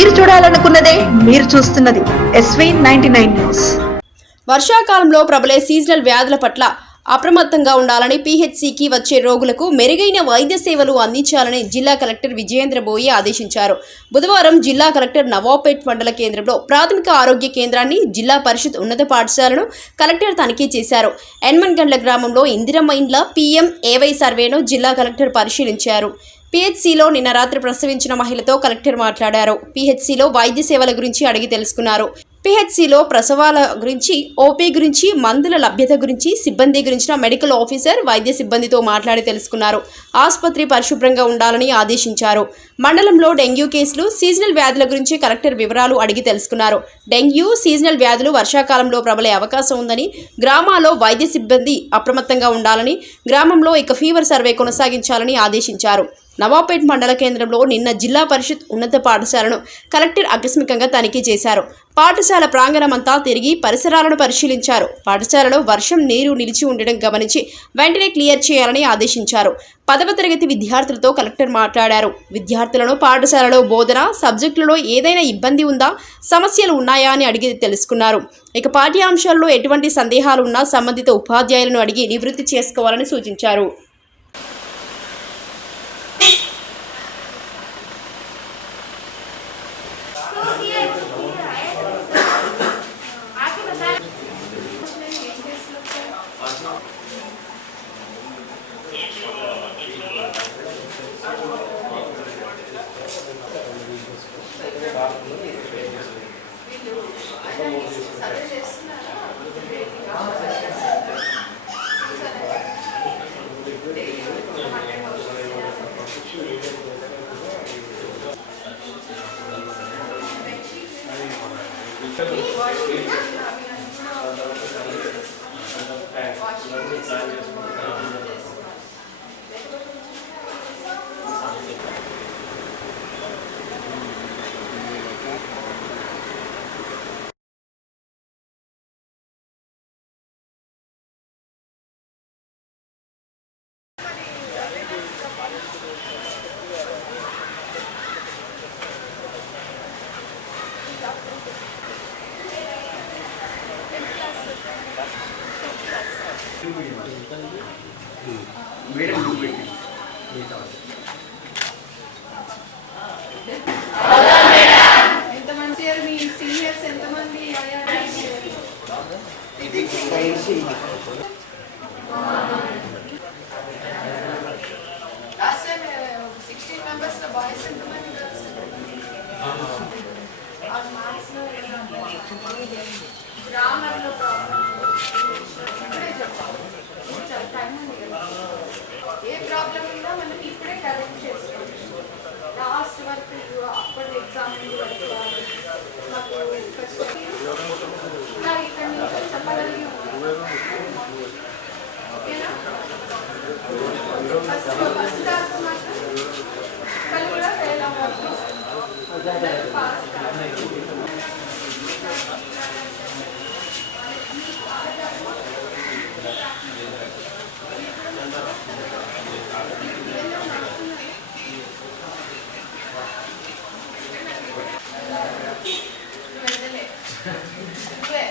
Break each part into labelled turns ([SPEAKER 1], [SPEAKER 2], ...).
[SPEAKER 1] మీరు చూడాలనుకున్నదే మీరు చూస్తున్నది ఎస్వీ నైన్టీ నైన్ న్యూస్
[SPEAKER 2] వర్షాకాలంలో ప్రబలే సీజనల్ వ్యాధుల పట్ల అప్రమత్తంగా ఉండాలని పీహెచ్సికి వచ్చే రోగులకు మెరుగైన వైద్య సేవలు అందించాలని జిల్లా కలెక్టర్ విజయేంద్ర బోయి ఆదేశించారు. బుధవారం జిల్లా కలెక్టర్ నవాపేట్ మండల కేంద్రంలో ప్రాథమిక ఆరోగ్య కేంద్రాన్ని జిల్లా పరిషత్ ఉన్నత పాఠశాలను కలెక్టర్ తనిఖీ చేశారు. ఎన్మన్గండ్ల గ్రామంలో ఇందిరమ్మ ఇండ్ల పీఎం ఏవై సర్వేను జిల్లా కలెక్టర్ పరిశీలించారు. పిహెచ్సిలో నిన్న రాత్రి ప్రసవించిన మహిళతో కలెక్టర్ మాట్లాడారు. పిహెచ్సిలో వైద్య సేవల గురించి అడిగి తెలుసుకున్నారు. పిహెచ్సిలో ప్రసవాల గురించి ఓపీ గురించి మందుల లభ్యత గురించి సిబ్బంది గురించిన మెడికల్ ఆఫీసర్ వైద్య సిబ్బందితో మాట్లాడి తెలుసుకున్నారు. ఆసుపత్రి పరిశుభ్రంగా ఉండాలని ఆదేశించారు. మండలంలో డెంగ్యూ కేసులు సీజనల్ వ్యాధుల గురించి కలెక్టర్ వివరాలు అడిగి తెలుసుకున్నారు. డెంగ్యూ సీజనల్ వ్యాధులు వర్షాకాలంలో ప్రబలే అవకాశం ఉందని గ్రామాల్లో వైద్య సిబ్బంది అప్రమత్తంగా ఉండాలని గ్రామంలో ఇక ఫీవర్ సర్వే కొనసాగించాలని ఆదేశించారు. నవాపేట్ మండల కేంద్రంలో నిన్న జిల్లా పరిషత్ ఉన్నత పాఠశాలను కలెక్టర్ ఆకస్మికంగా తనిఖీ చేశారు. పాఠశాల ప్రాంగణమంతా తిరిగి పరిసరాలను పరిశీలించారు. పాఠశాలలో వర్షం నీరు నిలిచి ఉండడం గమనించి వెంటనే క్లియర్ చేయాలని ఆదేశించారు. పదవ తరగతి విద్యార్థులతో కలెక్టర్ మాట్లాడారు. విద్యార్థులను పాఠశాలలో బోధన సబ్జెక్టులలో ఏదైనా ఇబ్బంది ఉందా సమస్యలు ఉన్నాయా అని అడిగి తెలుసుకున్నారు. ఇక పాఠ్యాంశాల్లో ఎటువంటి సందేహాలు ఉన్నా సంబంధిత ఉపాధ్యాయులను అడిగి నివృత్తి చేసుకోవాలని సూచించారు.
[SPEAKER 3] 你这
[SPEAKER 4] 种拖鞋，那边不知道，反正就是一双拖鞋，一双拖鞋，一双拖鞋。ఎంతమంది అయ్యారు? మీ సీనియర్స్ ఎంతమంది అయ్యారు? లాస్ట్ టైం సిక్స్టీన్ మెంబర్స్ లో బాయ్స్ ఎంతమంది గర్ల్స్ గ్రామర్ లో ప్రాబ్లం మనం ఇప్పుడే వెళ్ళలే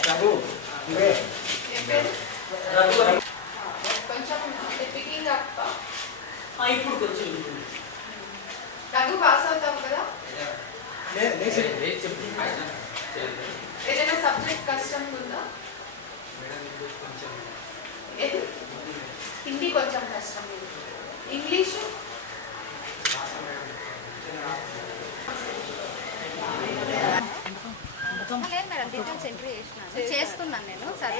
[SPEAKER 4] కొంచెం పికింగ్ అప్
[SPEAKER 3] ఇప్పుడు కొంచెం
[SPEAKER 4] రఘు పాస్ అవుతావు కదా ఏదైనా సబ్జెక్ట్ కష్టం ఉందా హిందీ కొంచెం కష్టం. ఇంగ్లీషు?